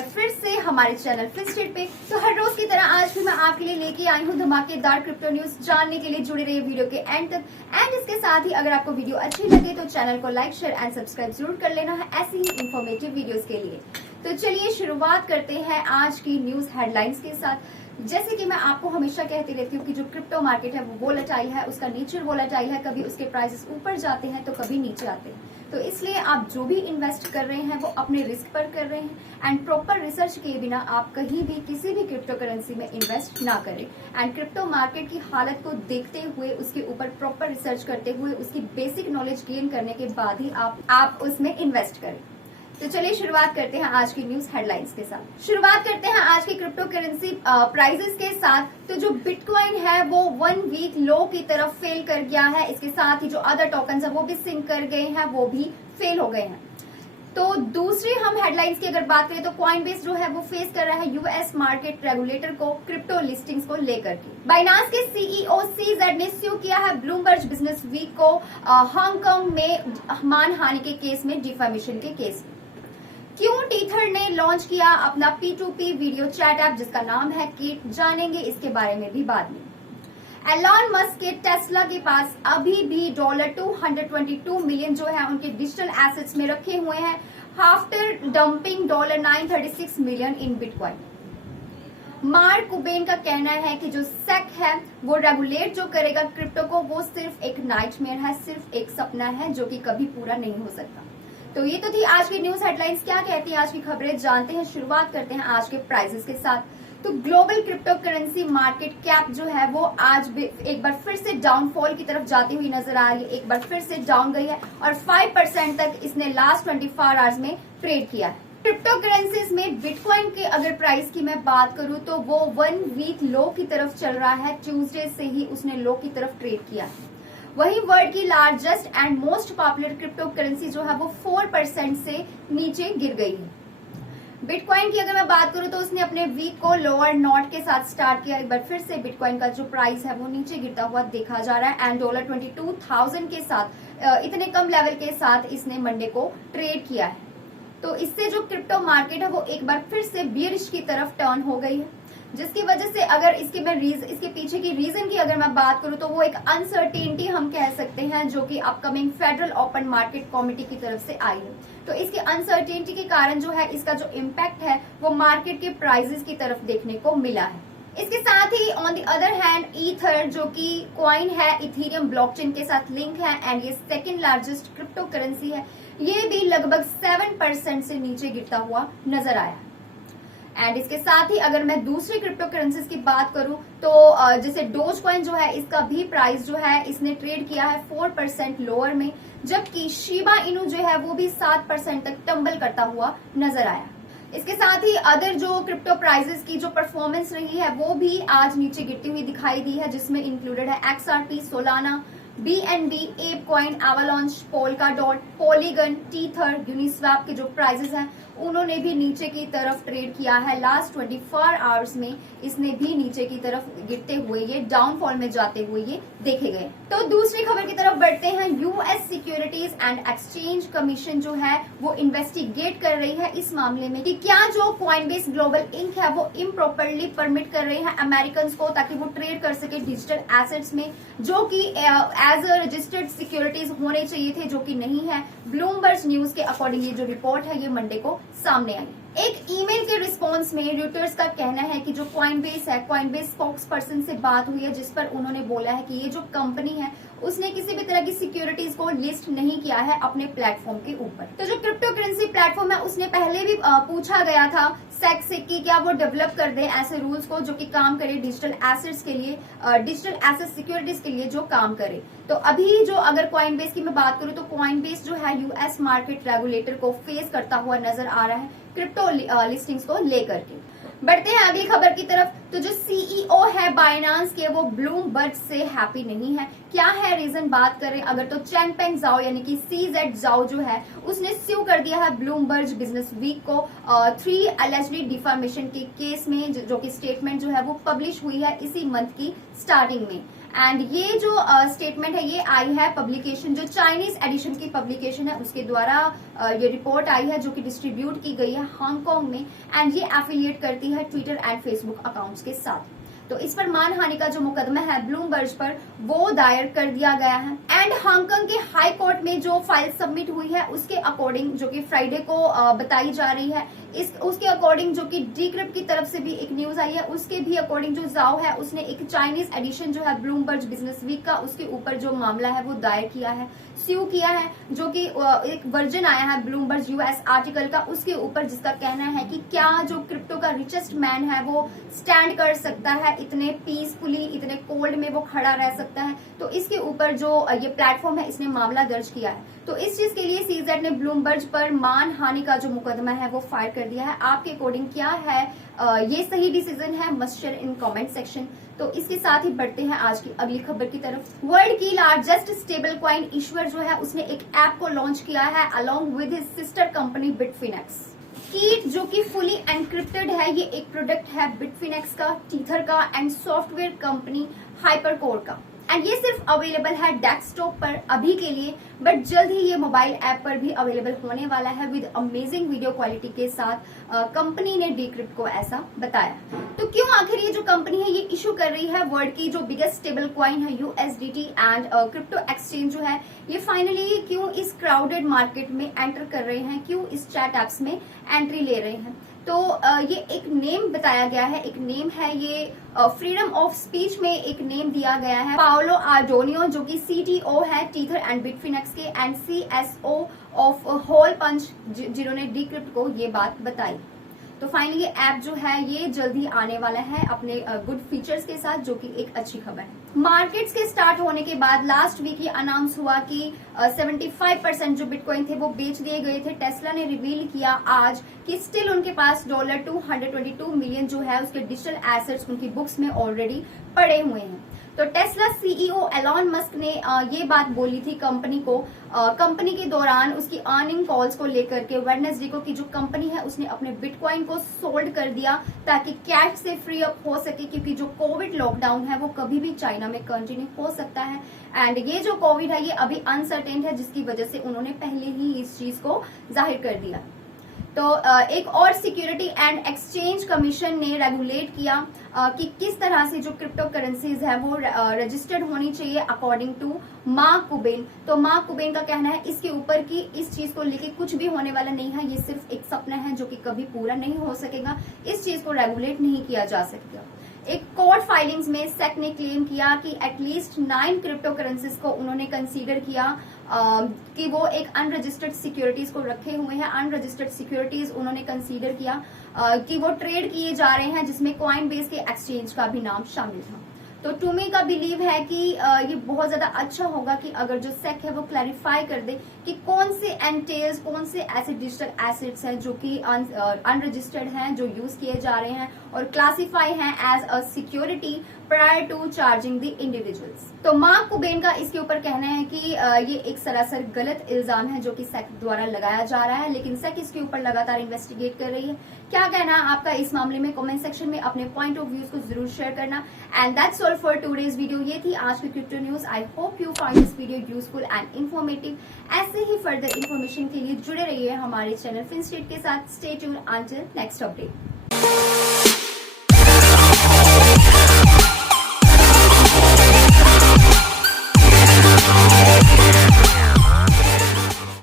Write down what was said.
बार फिर से हमारे चैनल फिनस्टेट पे। तो हर रोज की तरह आज भी मैं आपके लिए लेके आई हूँ धमाकेदार क्रिप्टो न्यूज। जानने के लिए जुड़े रहिए वीडियो के एंड तक। एंड इसके साथ ही अगर आपको वीडियो अच्छी लगे तो चैनल को लाइक, शेयर एंड सब्सक्राइब जरूर कर लेना है ऐसी ही इंफॉर्मेटिव वीडियोस के लिए। तो चलिए शुरुआत करते हैं आज की न्यूज हेडलाइंस के साथ। जैसे कि मैं आपको हमेशा कहती रहती हूँ कि जो क्रिप्टो मार्केट है वो वोलेटाइल है, उसका नेचर वोलेटाइल है। कभी उसके प्राइसेस ऊपर जाते हैं तो कभी नीचे आते हैं। तो इसलिए आप जो भी इन्वेस्ट कर रहे हैं वो अपने रिस्क पर कर रहे हैं एंड प्रॉपर रिसर्च किए बिना आप कहीं भी किसी भी क्रिप्टो करेंसी में इन्वेस्ट ना करें। एंड क्रिप्टो मार्केट की हालत को देखते हुए, उसके ऊपर प्रॉपर रिसर्च करते हुए, उसकी बेसिक नॉलेज गेन करने के बाद ही आप उसमें इन्वेस्ट करें। तो चलिए शुरुआत करते हैं आज की न्यूज हेडलाइंस के साथ। शुरुआत करते हैं आज की क्रिप्टो करेंसी प्राइसेस के साथ। तो जो बिटकॉइन है वो 1 वीक लो की तरफ फेल कर गया है। इसके साथ ही जो अदर टोकन्स है वो भी सिंक कर गए हैं, वो भी फेल हो गए हैं। तो दूसरी हम हेडलाइंस की अगर बात करें तो कॉइनबेस जो है वो फेस कर रहा है यूएस मार्केट रेगुलेटर को क्रिप्टो लिस्टिंग्स को लेकर के। बाइनांस के सीईओ सीजेड ने स्यू किया है ब्लूमबर्ग बिजनेस वीक को हांगकांग में मानहानि के केस में, डिफेमेशन के केस में। क्यों टीथर ने लॉन्च किया अपना P2P वीडियो चैट ऐप जिसका नाम है कीट, जानेंगे इसके बारे में भी बाद में। एलॉन मस्क के टेस्ला के पास अभी भी $222 मिलियन जो है उनके डिजिटल एसेट्स में रखे हुए हैं after dumping $936 million in bitcoin. Mark Cuban का कहना है कि जो सेक है वो रेगुलेट जो करेगा क्रिप्टो को वो सिर्फ एक नाइटमेयर है, सिर्फ एक सपना है जो कि कभी पूरा नहीं हो सकता। तो ये तो थी आज की न्यूज हेडलाइंस। क्या कहती है आज की खबरें, जानते हैं। शुरुआत करते हैं आज के प्राइसेस के साथ। तो global crypto currency market cap जो है वो आज एक बार फिर से डाउनफॉल की तरफ जाती हुई नजर आ रही है। एक बार फिर से डाउन गई है और 5% तक इसने लास्ट 24 आवर्स में ट्रेड किया है। क्रिप्टो करेंसीज में बिटकॉइन के अगर प्राइस की मैं बात करूं तो वो 1 वीक लो की तरफ चल रहा है। ट्यूसडे से ही उसने लो की तरफ ट्रेड किया है। वहीं वर्ल्ड की largest and most popular crypto currency जो है वो 4% से नीचे गिर गई है। बिटकॉइन की अगर मैं बात करूं तो उसने अपने वीक को लोअर नॉट के साथ स्टार्ट किया। एक बार फिर से बिटकॉइन का जो प्राइस है वो नीचे गिरता हुआ देखा जा रहा है एंड $22,000 के साथ, इतने कम लेवल के साथ इसने मंडे को ट्रेड किया है। तो इससे जो क्रिप्टो मार्केट है वो एक बार फिर से बियरिश की तरफ टर्न हो गई है, जिसकी वजह से अगर इसके पीछे की रीजन की अगर मैं बात करूं तो वो एक अनसर्टेनिटी हम कह सकते हैं जो कि upcoming federal open market committee की तरफ से आई है। तो इसकी अनसर्टेनिटी के कारण जो है इसका जो इम्पैक्ट है वो मार्केट के प्राइसेस की तरफ देखने को मिला है। इसके साथ ही on the other hand ether जो कि कॉइन है, इथेरियम ब्लॉकचेन के साथ लिंक है एंड ये सेकेंड लार्जेस्ट क्रिप्टो करेंसी है, ये भी लगभग 7% से नीचे गिरता हुआ नजर आया है। एंड इसके साथ ही अगर मैं दूसरी क्रिप्टो करेंसीज की बात करूं तो जैसे डोज कॉइन जो है इसका भी प्राइस जो है इसने ट्रेड किया है 4% लोअर में, जबकि शिबा इनू जो है वो भी 7% तक टंबल करता हुआ नजर आया। इसके साथ ही अदर जो क्रिप्टो प्राइसेस की जो परफॉर्मेंस रही है वो भी आज नीचे गिरती हुई दिखाई दी है, जिसमें इंक्लूडेड है XRP, Solana, BNB, ape coin, Avalanche, Polkadot, Polygon, Tether, Uniswap के जो प्राइसेस हैं उन्होंने भी नीचे की तरफ ट्रेड किया है। लास्ट 24 आवर्स में इसने भी नीचे की तरफ गिरते हुए, ये डाउनफॉल में जाते हुए ये देखे गए। तो दूसरी खबर की तरफ बढ़ते हैं। US securities and exchange commission जो है वो इन्वेस्टिगेट कर रही है इस मामले में कि क्या जो कॉइनबेस ग्लोबल इंक है वो इम्प्रॉपरली परमिट कर रहे हैं अमेरिकन को ताकि वो ट्रेड कर सके डिजिटल एसेट्स में, जो कि एज अ रजिस्टर्ड सिक्योरिटीज होने चाहिए थे, जो कि नहीं है। ब्लूमबर्ग न्यूज के अकॉर्डिंग ये जो रिपोर्ट है ये मंडे को सामने आई। एक ईमेल के रिस्पॉन्स में रॉयटर्स का कहना है कि जो कॉइनबेस है, कॉइनबेस स्पोक्स पर्सन से बात हुई है जिस पर उन्होंने बोला है कि ये जो कंपनी है उसने किसी भी तरह की सिक्योरिटीज को लिस्ट नहीं किया है अपने प्लेटफॉर्म के ऊपर। तो जो क्रिप्टो करेंसी प्लेटफॉर्म है उसने पहले भी पूछा गया था सेक से कि क्या वो डेवलप कर दे ऐसे रूल्स को जो कि काम करे डिजिटल एसेट्स के लिए, डिजिटल एसेट सिक्योरिटीज के लिए जो काम करे। तो अभी जो अगर कॉइनबेस की मैं बात करूं तो कॉइनबेस जो है यूएस मार्केट रेगुलेटर को फेस करता हुआ नजर आ रहा है क्रिप्टो लिस्टिंग्स को लेकर के। बढ़ते हैं अगली खबर की तरफ। तो जो सीईओ है बाइनांस के वो ब्लूमबर्ग से हैप्पी नहीं है। क्या है रीजन, बात करें अगर तो चैनपेंग जाओ यानी कि सीजेड जाओ जो है उसने स्यू कर दिया है ब्लूमबर्ग बिजनेस वीक को 3 अलेजली डिफामेशन के केस में, जो कि स्टेटमेंट जो है वो पब्लिश हुई है इसी मंथ की स्टार्टिंग में। एंड ये जो स्टेटमेंट है ये आई है पब्लिकेशन, जो चाइनीज एडिशन की पब्लिकेशन है उसके द्वारा ये रिपोर्ट आई है, जो कि डिस्ट्रीब्यूट की गई है हांगकांग में, एंड ये एफिलिएट करती है ट्विटर एंड फेसबुक अकाउंट्स के साथ। तो इस पर मानहानि का जो मुकदमा है ब्लूमबर्ग पर वो दायर कर दिया गया है। एंड हांगकांग के हाई कोर्ट में जो फाइल सबमिट हुई है उसके अकॉर्डिंग, जो कि फ्राइडे को बताई जा रही है, उसके अकॉर्डिंग जो कि डीक्रिप्ट की तरफ से भी एक न्यूज आई है, उसके भी अकॉर्डिंग जो जाओ है उसने एक चाइनीज एडिशन जो है ब्लूमबर्ग बिजनेस वीक का, उसके ऊपर जो मामला है वो दायर किया है, स्यू किया है, जो कि एक वर्जन आया है ब्लूमबर्ग यूएस आर्टिकल का उसके ऊपर, जिसका कहना है कि क्या जो क्रिप्टो का रिचेस्ट मैन है वो स्टैंड कर सकता है, इतने पीसफुली, इतने कोल्ड में वो खड़ा रह सकता है। तो इसके ऊपर जो ये प्लेटफॉर्म है इसने मामला दर्ज किया है। तो इस चीज के लिए सीजेड ने ब्लूमबर्ग पर मानहानि का जो मुकदमा है वो फायर कर दिया है। आपके अकॉर्डिंग क्या है ये सही डिसीजन है? Must share in comment section. तो इसके साथ ही बढ़ते हैं आज की अगली खबर की तरफ। वर्ल्ड की लार्जेस्ट स्टेबल कॉइन ईश्वर जो है उसने एक ऐप को लॉन्च किया है along with his sister company Bitfinex. कीट जो कि फुली एनक्रिप्टेड है, ये एक प्रोडक्ट है बिटफिनेक्स का, टीथर का एंड सॉफ्टवेयर कंपनी हाइपरकोर का। एंड ये सिर्फ अवेलेबल है डेस्कटॉप पर अभी के लिए, बट जल्द ही ये मोबाइल ऐप पर भी अवेलेबल होने वाला है विद अमेजिंग वीडियो क्वालिटी के साथ। कंपनी ने डीक्रिप्ट को ऐसा बताया। तो क्यों आखिर ये जो कंपनी है ये इशू कर रही है वर्ल्ड की जो बिगेस्ट स्टेबल कॉइन है USDT एंड क्रिप्टो एक्सचेंज जो है ये फाइनली क्यों इस क्राउडेड मार्केट में एंटर कर रहे हैं, क्यों इस चैट एप्स में एंट्री ले रहे हैं? तो ये एक नेम बताया गया है, एक नेम है ये फ्रीडम ऑफ स्पीच में एक नेम दिया गया है पाओलो आर्डोनियो, जो कि CTO है टीथर एंड बिटफिनेक्स के and CSO of Holepunch, जिन्होंने डीक्रिप्ट को ये बात बताई। तो फाइनली ये ऐप जो है ये जल्दी आने वाला है अपने गुड फीचर्स के साथ, जो कि एक अच्छी खबर है। मार्केट्स के स्टार्ट होने के बाद लास्ट वीक ये अनाउंस हुआ कि 75% जो बिटकॉइन थे वो बेच दिए गए थे। टेस्ला ने रिवील किया आज कि स्टिल उनके पास $222 मिलियन जो है उसके डिजिटल एसेट्स उनकी बुक्स में ऑलरेडी पड़े हुए हैं। तो टेस्ला CEO एलॉन मस्क ने ये बात बोली थी कंपनी को, कंपनी के दौरान उसकी अर्निंग कॉल्स को लेकर के वेडनेसडे को, कि जो कंपनी है उसने अपने बिटकॉइन को सोल्ड कर दिया ताकि कैश से फ्री अप हो सके, क्योंकि जो कोविड लॉकडाउन है वो कभी भी चाइना में कंटिन्यू हो सकता है। एंड ये जो कोविड है ये अभी अनसर्टेन है, जिसकी वजह से उन्होंने पहले ही इस चीज को जाहिर कर दिया। तो एक और सिक्योरिटी एंड एक्सचेंज कमीशन ने रेगुलेट किया कि किस तरह से जो क्रिप्टो करेंसीज है वो रजिस्टर्ड होनी चाहिए अकॉर्डिंग टू मार्क कुबेन। तो मार्क कुबेन का कहना है इसके ऊपर कि इस चीज को लेके कुछ भी होने वाला नहीं है, ये सिर्फ एक सपना है जो कि कभी पूरा नहीं हो सकेगा, इस चीज को रेगुलेट नहीं किया जा सकेगा। एक कोर्ट फाइलिंग्स में सेक ने क्लेम किया कि एटलीस्ट 9 क्रिप्टो करेंसीज को उन्होंने कंसीडर किया कि वो एक अनरजिस्टर्ड सिक्योरिटीज को रखे हुए हैं। अनरजिस्टर्ड सिक्योरिटीज उन्होंने कंसीडर किया कि वो ट्रेड किए जा रहे हैं, जिसमें कॉइन बेस के एक्सचेंज का भी नाम शामिल था। तो टूमी का बिलीव है कि ये बहुत ज्यादा अच्छा होगा कि अगर जो सेक है वो क्लैरिफाई कर दे कि कौन से एंटेल्स, कौन से ऐसे डिजिटल एसेट्स हैं जो कि अनरजिस्टर्ड हैं, जो यूज किए जा रहे हैं और क्लासिफाई हैं as a security prior to charging the individuals. तो मार्क कुबेन का इसके ऊपर कहना है कि ये एक सरासर गलत इल्जाम है जो कि सेक द्वारा लगाया जा रहा है, लेकिन सेक इसके ऊपर लगातार इन्वेस्टिगेट कर रही है। क्या कहना है आपका इस मामले में? कमेंट सेक्शन में अपने पॉइंट ऑफ व्यूज को जरूर शेयर करना। And that's all for today's video. ये थी आज की crypto news. I hope you find this video useful and informative. ऐसे ही फर्दर इन्फॉर्मेशन के लिए जुड़े रहिए हमारे चैनल फिनस्टेट के साथ। Stay tuned until next update.